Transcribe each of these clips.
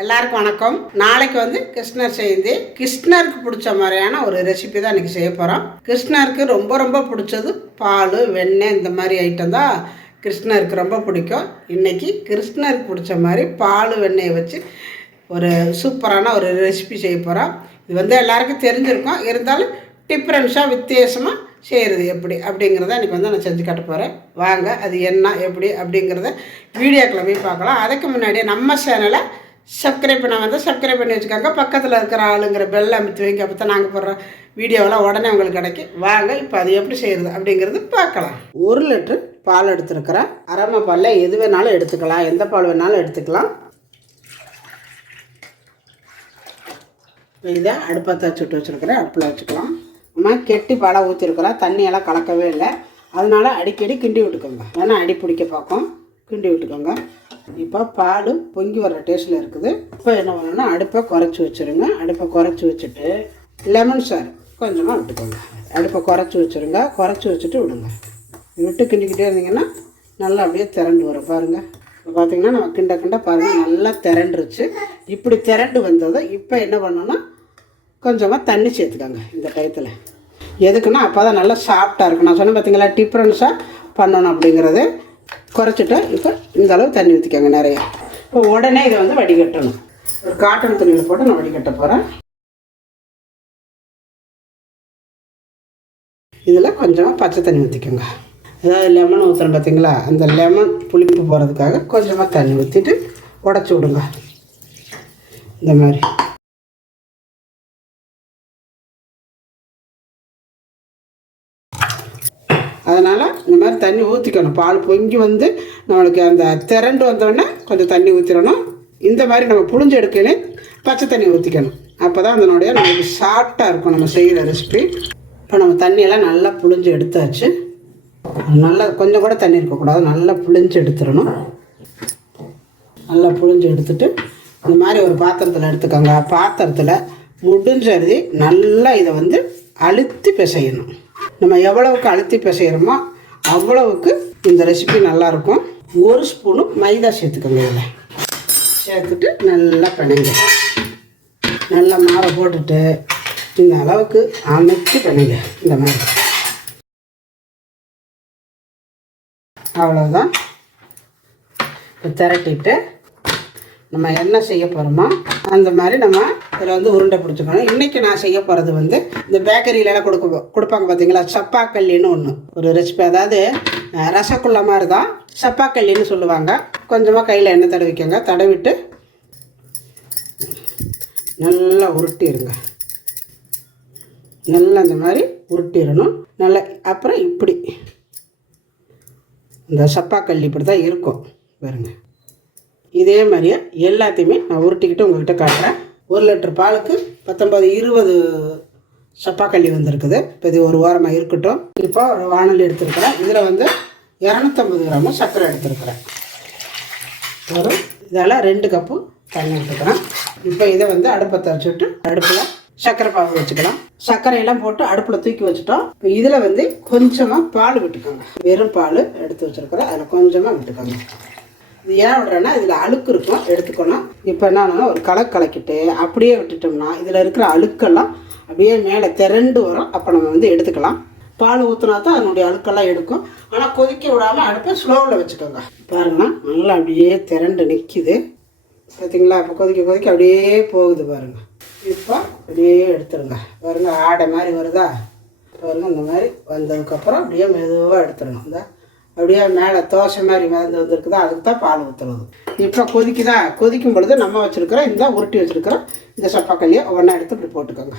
எல்லாருக்கும் வணக்கம். நாளைக்கு வந்து கிருஷ்ணர் செய்தி கிருஷ்ணருக்கு பிடிச்ச மாதிரியான ஒரு ரெசிபி தான் இன்னைக்கு செய்ய போகிறோம் கிருஷ்ணருக்கு ரொம்ப ரொம்ப பிடிச்சது பால் வெண்ணெய் இந்த மாதிரி ஐட்டம் தான் கிருஷ்ணருக்கு ரொம்ப பிடிக்கும். இன்னைக்கு கிருஷ்ணருக்கு பிடிச்ச மாதிரி பால் வெண்ணெயை வச்சு ஒரு சூப்பரான ஒரு ரெசிபி செய்ய போகிறோம் இது வந்து எல்லாருக்கும் தெரிஞ்சிருக்கும். இருந்தாலும் டிஃப்ரென்ஸாக வித்தியாசமாக செய்கிறது எப்படி அப்படிங்கிறத இன்றைக்கி வந்து நான் செஞ்சு காட்ட போகிறேன் வாங்க அது என்ன எப்படி அப்படிங்கிறத வீடியோக்களை போய் பார்க்கலாம். அதுக்கு முன்னாடி நம்ம சேனலை சப்ஸ்கிரைப் பண்ண வந்து சப்ஸ்கிரைப் பண்ணி வச்சுக்காங்க. பக்கத்தில் இருக்கிற ஆளுங்கிற பெல் அமைத்து வைங்க. அப்போ தான் நாங்கள் போடுற வீடியோவெல்லாம் உடனே உங்களுக்கு கிடைக்கும். வாங்க இப்போ அது எப்படி செய்கிறது அப்படிங்கிறது பார்க்கலாம். ஒரு லிட்ரு பால் எடுத்துருக்கிறேன். அரமை பாலில் எது வேணாலும் எடுத்துக்கலாம். எந்த பால் வேணாலும் எடுத்துக்கலாம். இதை அடுப்பத்தை சுட்டு வச்சுருக்கிறேன். அடுப்பில் வச்சுக்கலாம். நம்ம கெட்டி பாலை ஊற்றிருக்கிறோம் தண்ணியெல்லாம் கலக்கவே இல்லை. அதனால் அடிக்கடி கிண்டி விட்டுக்கோங்க. ஏன்னா அடி பிடிக்க பார்க்கும் கிண்டி விட்டுக்கோங்க. இப்போ பால் பொங்கி வர டேஸ்ட்டில் இருக்குது. இப்போ என்ன பண்ணணும்னா அடுப்பை குறைச்சி வச்சுருங்க. அடுப்பை குறைச்சி வச்சுட்டு லெமன் சார் கொஞ்சமாக விட்டுக்கோங்க. அடுப்பை குறைச்சி வச்சுருங்க. குறைச்சி வச்சுட்டு விடுங்க. விட்டு கிண்டிக்கிட்டே இருந்தீங்கன்னா நல்லா அப்படியே திரண்டு வரும். பாருங்கள் இப்போ பார்த்தீங்கன்னா நம்ம கிண்ட கிண்ட பாருங்கள் நல்லா திரண்டுருச்சு. இப்படி திரண்டு வந்ததை இப்போ என்ன பண்ணணும்னா கொஞ்சமாக தண்ணி சேர்த்துக்கோங்க இந்த டயத்தில். எதுக்குன்னா அப்போ தான் நல்லா சாஃப்டாக இருக்கும். நான் சொன்னேன் பார்த்தீங்களா டிஃப்ரென்ஸாக பண்ணணும் அப்படிங்கிறது. குறைச்சிட்டா இப்போ இந்த அளவு தண்ணி ஊற்றிக்கோங்க நிறையா. இப்போ உடனே இதை வந்து வடிகட்டணும். ஒரு காட்டன் துணியில் போட்டு நான் வடிகட்ட போகிறேன் இதில் கொஞ்சமாக பச்சை தண்ணி ஊற்றிக்கோங்க அதாவது லெமன் ஊற்றுறோம் பார்த்தீங்களா அந்த லெமன் புளிப்பு போகிறதுக்காக கொஞ்சமாக தண்ணி ஊற்றிட்டு உடச்சி விடுங்க. இந்த மாதிரி அதனால் இந்த தண்ணி ஊற்றிக்கணும் பால் பொங்கி வந்து நம்மளுக்கு அந்த திரண்டு வந்தோடனே கொஞ்சம் தண்ணி ஊற்றிடணும் இந்த மாதிரி நம்ம புளிஞ்சு எடுக்கணும் பச்சை தண்ணி ஊற்றிக்கணும் அப்போ தான் அதனுடைய நமக்கு ஷார்ட்டாக இருக்கும். நம்ம செய்கிற ரெசிபி இப்போ நம்ம தண்ணியெல்லாம் நல்லா புழிஞ்சு எடுத்தாச்சு. நல்லா கொஞ்சம் கூட தண்ணி இருக்கக்கூடாது. நல்லா புழிஞ்சு எடுத்துடணும். நல்லா புளிஞ்சு எடுத்துட்டு இந்த மாதிரி ஒரு பாத்திரத்தில் எடுத்துக்கோங்க. பாத்திரத்தில் முடிஞ்சது நல்லா இதை வந்து அழுத்தி பிசையணும். நம்ம எவ்வளவுக்கு அழுத்தி பிசைகிறோமோ அவ்வளவுக்கு இந்த ரெசிபி நல்லாயிருக்கும். ஒரு ஸ்பூனு மைதா சேர்த்துக்கோங்க இதில். சேர்த்துட்டு நல்லா பிணைங்க. நல்லா மாவை போட்டுட்டு இந்த அளவுக்கு அமைச்சு பிணைங்க. இந்த மாதிரி. அவ்வளோதான் இப்போ திரட்டிட்டு நம்ம என்ன செய்ய போகிறோமோ அந்த மாதிரி நம்ம இதில் வந்து உருண்டை பிடிச்சிக்கணும். இன்றைக்கி நான் செய்ய போகிறது வந்து இந்த பேக்கரியிலலாம் கொடுக்க கொடுப்பாங்க பார்த்தீங்களா? சப்பாக்கல்லின்னு ஒன்று ஒரு ரெசிபி அதாவது ரசகுல்லா மாதிரி தான் சப்பாக்கல்லின்னு சொல்லுவாங்க. கொஞ்சமாக கையில் எண்ணெய் தடவிக்கோங்க. தடவிட்டு நல்லா உருட்டிடுங்க நல்லா அந்த மாதிரி உருட்டிடணும். நல்லா அப்புறம் இப்படி. இந்த சப்பாக்கல்லி இப்படி தான் இருக்கும். பாருங்கள் இதே மாதிரியே எல்லாத்தையுமே நான் உருட்டிக்கிட்டு உங்கள்கிட்ட காட்டுறேன். ஒரு லிட்டர் பாலுக்கு பத்தொம்பது இருபது சப்பாக்கள்ளி வந்திருக்குது. இப்போ இது ஒரு வாரமாக இருக்கட்டும். இப்போ ஒரு வானல் எடுத்துருக்கிறேன். இதில் வந்து இரநூத்தம்பது கிராமும் சர்க்கரை எடுத்துருக்குறேன். ஒரு இதெல்லாம் ரெண்டு கப்பு தண்ணி எடுத்துக்கிறேன். இப்போ இதை வந்து அடுப்பத்தை வச்சுட்டு அடுப்பில் சர்க்கரை பாகு வச்சுக்கலாம். சர்க்கரையெல்லாம் போட்டு அடுப்பில் தூக்கி வச்சுட்டோம். இப்போ இதில் வந்து கொஞ்சமாக பால் விட்டுக்கோங்க. வெறும் பால் எடுத்து வச்சுருக்குறேன். அதில் கொஞ்சமாக விட்டுக்கோங்க. இது ஏன் விடுறேன்னா இதில் அழுக்கு இருக்கும் எடுத்துக்கணும் இப்போ என்னன்னா ஒரு களை கலக்கிட்டு அப்படியே விட்டுட்டோம்னா இதில் இருக்கிற அழுக்கெல்லாம் அப்படியே மேலே திரண்டு வரும். அப்போ நம்ம வந்து எடுத்துக்கலாம். பால் ஊற்றினா தான் அதனுடைய அழுக்கெல்லாம் எடுக்கும். ஆனால் கொதிக்க விடாமல் அடுப்பை ஸ்லோவில் வச்சுக்கோங்க. பாருங்கன்னா நல்லா அப்படியே திரண்டு நிற்கிது பார்த்தீங்களா இப்போ கொதிக்க கொதிக்க அப்படியே போகுது பாருங்க. இப்போ அப்படியே எடுத்துருங்க. பாருங்க ஆடை மாதிரி வருதா? பாருங்க இந்த மாதிரி வந்ததுக்கப்புறம் அப்படியே மெதுவாக எடுத்துடணும் இந்த. அப்படியே மேலே தோசை மாதிரி மிதந்து வந்திருக்குதா அதுக்கு தான் பால் ஊற்றுறது இப்போ கொதிக்குதா கொதிக்கும் பொழுது நம்ம வச்சுருக்கிறோம் இந்த உருட்டி வச்சுருக்கிறோம் இந்த சப்பாக்கல்லையை ஒன்றா எடுத்து இப்படி போட்டுக்கோங்க.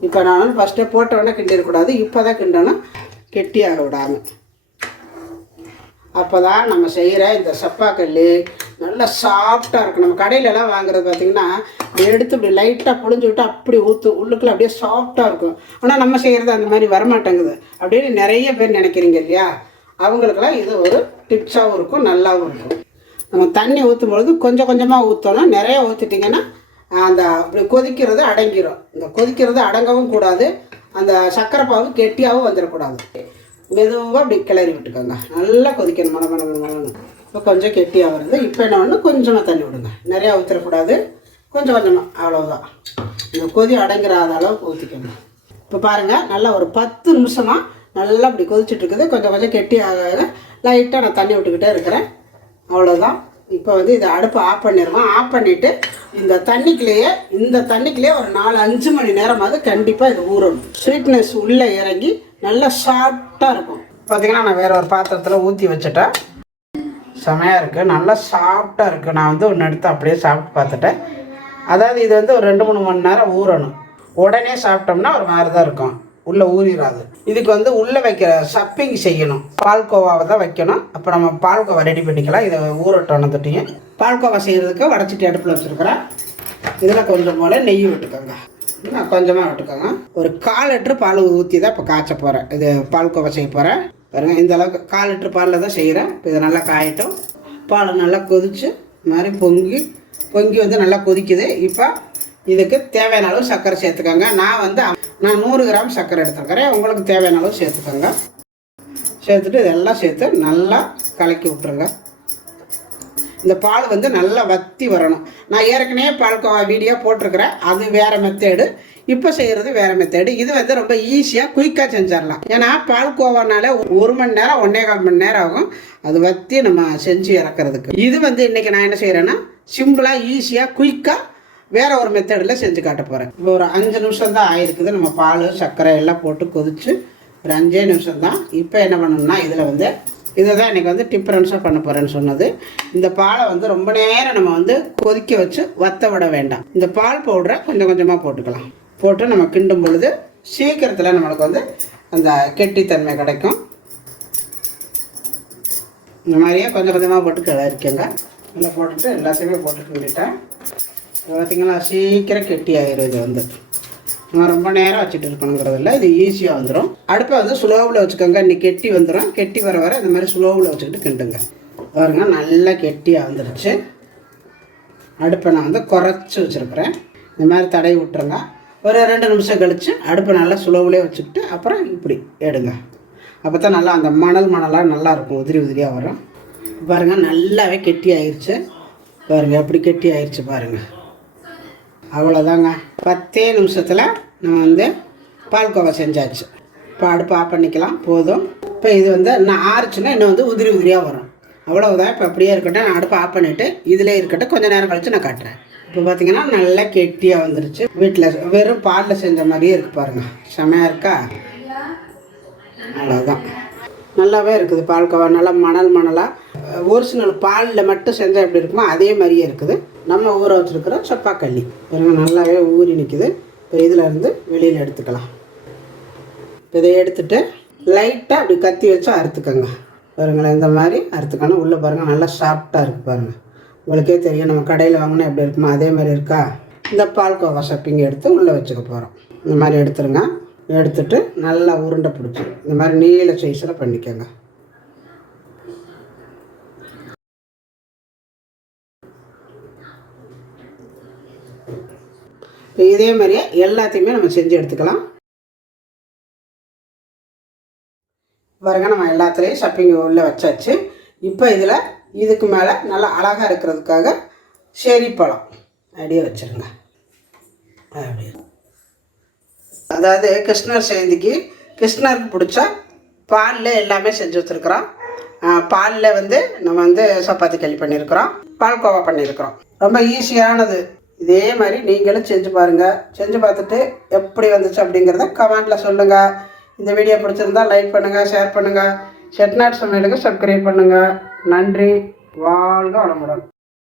இப்போ நான் ஃபஸ்ட்டே போட்ட உடனே கிண்டிடக்கூடாது இப்போ தான் கிண்டணும் கெட்டியாக விடாமல் அப்போ தான் நம்ம செய்கிற இந்த சப்பாக்கல் நல்லா சாஃப்டாக இருக்கும். நம்ம கடையிலலாம் வாங்குறது பார்த்திங்கன்னா எடுத்து இப்படி லைட்டாக புழிஞ்சு விட்டு அப்படி ஊற்றும் உள்ளுக்குள்ள அப்படியே சாஃப்டாக இருக்கும். ஆனால் நம்ம செய்கிறது அந்த மாதிரி வரமாட்டேங்குது. அப்படின்னு நிறைய பேர் நினைக்கிறீங்க இல்லையா? அவங்களுக்கெல்லாம் இது ஒரு டிப்ஸாகவும் இருக்கும் நல்லாவும் இருக்கும். நம்ம தண்ணி ஊற்றும் பொழுது கொஞ்சம் கொஞ்சமாக ஊற்றணும் நிறைய ஊற்றிட்டிங்கன்னா அந்த அப்படி கொதிக்கிறது அடங்கிடும் இந்த கொதிக்கிறது அடங்கவும் கூடாது. அந்த சர்க்கரை பாவு கெட்டியாகவும் வந்துடக்கூடாது. மெதுவாக அப்படி கிளறி விட்டுக்கோங்க. நல்லா கொதிக்கணும். மன மன மனன்னு இப்போ கொஞ்சம் கெட்டியாக வருது. இப்போ என்ன பண்ணணும் கொஞ்சமாக தண்ணி விடுங்க. நிறையா ஊற்றிடக்கூடாது கொஞ்சம் கொஞ்சமாக அவ்வளோதான் இந்த கொதி அடங்கிறாத அளவுக்கு ஊற்றிக்கணும் இப்போ பாருங்கள் நல்லா ஒரு பத்து நிமிஷமாக நல்லா அப்படி கொதிச்சுட்ருக்குது. கொஞ்சம் கொஞ்சம் கெட்டி லைட்டாக நான் தண்ணி விட்டுக்கிட்டே இருக்கிறேன். அவ்வளோதான் இப்போ வந்து இதை அடுப்பு ஆஃப் பண்ணிடுவோம் ஆஃப் பண்ணிவிட்டு இந்த தண்ணிக்குள்ளேயே இந்த தண்ணிக்குள்ளேயே ஒரு நாலு அஞ்சு மணி நேரமாவது கண்டிப்பாக இது ஊறணும். ஸ்வீட்னஸ் உள்ளே இறங்கி நல்லா சாஃப்டாக இருக்கும். பார்த்தீங்கன்னா நான் வேறு ஒரு பாத்திரத்தில் ஊற்றி வச்சுட்டேன். செமையாக இருக்குது நல்லா சாஃப்டாக இருக்குது நான் வந்து ஒன்று எடுத்து அப்படியே சாப்பிட்டு பார்த்துட்டேன். அதாவது இது வந்து ஒரு ரெண்டு மூணு மணி நேரம் ஊறணும். உடனே சாப்பிட்டோம்னா ஒரு மாதிரி தான் இருக்கும். உள்ளே ஊறிடாது இதுக்கு வந்து உள்ளே வைக்கிற சப்பிங் செய்யணும். பால்கோவாவை தான் வைக்கணும். அப்போ நம்ம பால்கோவா ரெடி பண்ணிக்கலாம். இதை ஊறட்டோன்னு தொட்டிங்க. பால்கோவா செய்கிறதுக்கு வடச்சிட்டு அடுப்பில் வச்சுருக்கிறேன். இதில் கொஞ்சம் போல் நெய் விட்டுக்கோங்க. கொஞ்சமாக விட்டுக்கோங்க. ஒரு கால் லிட்டரு பால் ஊற்றி தான் இப்போ காய்ச்ச போகிறேன் இது பால்கோவா செய்ய போகிறேன் பாருங்கள் இந்த அளவுக்கு கால் லிட்டர் பாலில் தான் செய்கிறேன் இப்போ இதை நல்லா காயட்டும். பால் நல்லா கொதிச்சு மாதிரி பொங்கி பொங்கி வந்து நல்லா கொதிக்குது. இப்போ இதுக்கு தேவையான அளவு சர்க்கரை சேர்த்துக்கோங்க. நான் வந்து நான் நூறு கிராம் சர்க்கரை எடுத்துருக்கிறேன். உங்களுக்கு தேவையான அளவு சேர்த்துக்கோங்க. சேர்த்துட்டு இதெல்லாம் சேர்த்து நல்லா கலக்கி விட்ருங்க இந்த பால் வந்து நல்லா வத்தி வரணும். நான் ஏற்கனவே பால் வீடியோ போட்டிருக்கிறேன். அது வேறு மெத்தேடு இப்போ செய்கிறது வேறு மெத்தேடு இது வந்து ரொம்ப ஈஸியாக குயிக்காக செஞ்சிடலாம். ஏன்னா பால்கோவானால ஒரு மணி நேரம் ஒன்றே கால் மணி நேரம் ஆகும். அது வற்றி நம்ம செஞ்சு இறக்குறதுக்கு. இது வந்து இன்றைக்கி நான் என்ன செய்கிறேன்னா சிம்பிளாக ஈஸியாக குயிக்காக வேற ஒரு மெத்தடில் செஞ்சு காட்ட போகிறேன் இப்போ ஒரு அஞ்சு நிமிஷம் தான் ஆயிருக்குது. நம்ம பால் சர்க்கரை எல்லாம் போட்டு கொதிச்சு ஒரு அஞ்சே நிமிஷம் தான். இப்போ என்ன பண்ணணும்னா இதில் வந்து இதை தான் இன்றைக்கி வந்து டிஃப்ரென்ஸாக பண்ண போகிறேன்னு சொன்னது. இந்த பாலை வந்து ரொம்ப நேரம் நம்ம வந்து கொதிக்க வச்சு வத்த விட வேண்டாம். இந்த பால் பவுடரை கொஞ்சம் கொஞ்சமாக போட்டுக்கலாம். போட்டு நம்ம கிண்டும் பொழுது சீக்கிரத்தில் நம்மளுக்கு வந்து அந்த கெட்டித்தன்மை கிடைக்கும். இந்த மாதிரியே கொஞ்சம் கொஞ்சமாக போட்டு கிளறிக்கங்க. நல்லா போட்டுட்டு எல்லாத்தையுமே போட்டு கிண்டிட்டேன் பார்த்தீங்களா சீக்கிரம் கெட்டி ஆயிடும் இது வந்து. நான் ரொம்ப நேரம் வச்சுட்டு இருக்கணுங்கிறது இல்லை இது ஈஸியாக வந்துடும் அடுப்பை வந்து ஸ்லோவில் வச்சுக்கோங்க. இன்னைக்கு கெட்டி வந்துடும் கெட்டி வர வர இந்த மாதிரி ஸ்லோவில் வச்சுக்கிட்டு கிண்டுங்க. பாருங்க நல்லா கெட்டியாக வந்துருச்சு. அடுப்பை நான் வந்து குறைச்சி வச்சுருக்கிறேன். இந்த மாதிரி தடை விட்டுருங்க. ஒரு ரெண்டு நிமிஷம் கழித்து அடுப்பை நல்லா சுலவுலே வச்சுக்கிட்டு அப்புறம் இப்படி எடுங்க. அப்போ தான் நல்லா அந்த மணல் மணலாக நல்லாயிருக்கும் உதிரி உதிரியாக வரும். பாருங்கள் நல்லாவே கெட்டி ஆயிடுச்சு பாருங்கள் எப்படி கெட்டி ஆயிடுச்சு பாருங்கள் அவ்வளோதாங்க பத்தே நிமிஷத்தில் நம்ம வந்து பால்கோவா செஞ்சாச்சு. இப்போ அடுப்பு ஆஃப் பண்ணிக்கலாம். போதும். இப்போ இது வந்து இன்னும் ஆறுச்சுன்னா இன்னும் வந்து உதிரி உதிரியாக வரும். அவ்வளோதான் இப்போ அப்படியே இருக்கட்டும். நான் அடுப்பு ஆஃப் பண்ணிவிட்டு இதிலே இருக்கட்டும். கொஞ்சம் நேரம் கழித்து நான் காட்டுறேன். இப்போ பார்த்தீங்கன்னா நல்லா கெட்டியாக வந்துருச்சு. வீட்டில் வெறும் பாலில் செஞ்ச மாதிரியே இருக்குது பாருங்கள் செமையாக இருக்கா? அவ்வளோதான் நல்லாவே இருக்குது பால்கோவா நல்லா மணல் மணலாக ஒரிஜினல் பாலில் மட்டும் செஞ்சால் எப்படி இருக்குமோ அதே மாதிரியே இருக்குது. நம்ம ஊற வச்சுருக்கிற சப்பாக்கள்ளி. பாருங்கள் நல்லாவே ஊறி நிற்கிது இப்போ இதில் இருந்து வெளியில் எடுத்துக்கலாம். இப்போ இதை எடுத்துட்டு லைட்டாக அப்படி கத்தி வச்சு அறுத்துக்கோங்க. பாருங்களேன் இந்த மாதிரி அறுத்துக்கணும். உள்ளே பாருங்கள் நல்லா சாஃப்டாக இருக்குது பாருங்கள் உங்களுக்கே தெரியும் நம்ம கடையில் வாங்கினா எப்படி இருக்குமோ அதே மாதிரி இருக்கா? இந்த பால்கோவா ஷப்பிங் எடுத்து உள்ளே வச்சுக்க போகிறோம் இந்த மாதிரி எடுத்துருங்க. எடுத்துட்டு நல்லா உருண்டை பிடிச்சி இந்த மாதிரி நீல சைஸில் பண்ணிக்கோங்க. இப்போ இதே மாதிரியே எல்லாத்தையுமே நம்ம செஞ்சு எடுத்துக்கலாம். பாருங்க நம்ம எல்லாத்துலேயும் ஷப்பிங் உள்ளே வச்சாச்சு. இப்போ இதில் இதுக்கு மேலே நல்லா அழகாக இருக்கிறதுக்காக செரி பழம். அப்படியே வச்சுருங்க. அப்படியே. அதாவது கிருஷ்ணர் ஜெயந்திக்கு கிருஷ்ணருக்கு பிடிச்சா பாலில் எல்லாமே செஞ்சு வச்சுருக்குறோம். பாலில் வந்து நம்ம வந்து சப்பாத்தி களி பண்ணியிருக்கிறோம். பால்கோவா பண்ணியிருக்கிறோம். ரொம்ப ஈஸியானது. இதே மாதிரி நீங்களும் செஞ்சு பாருங்கள் செஞ்சு பார்த்துட்டு எப்படி வந்துச்சு அப்படிங்கிறத கமெண்ட்டில் சொல்லுங்கள் இந்த வீடியோ பிடிச்சிருந்தா லைக் பண்ணுங்கள் ஷேர் பண்ணுங்கள் செட்நாட் சமையலுக்கு சப்ஸ்கிரைப் பண்ணுங்கள் நன்றி. வாழ்க வளமுடன்.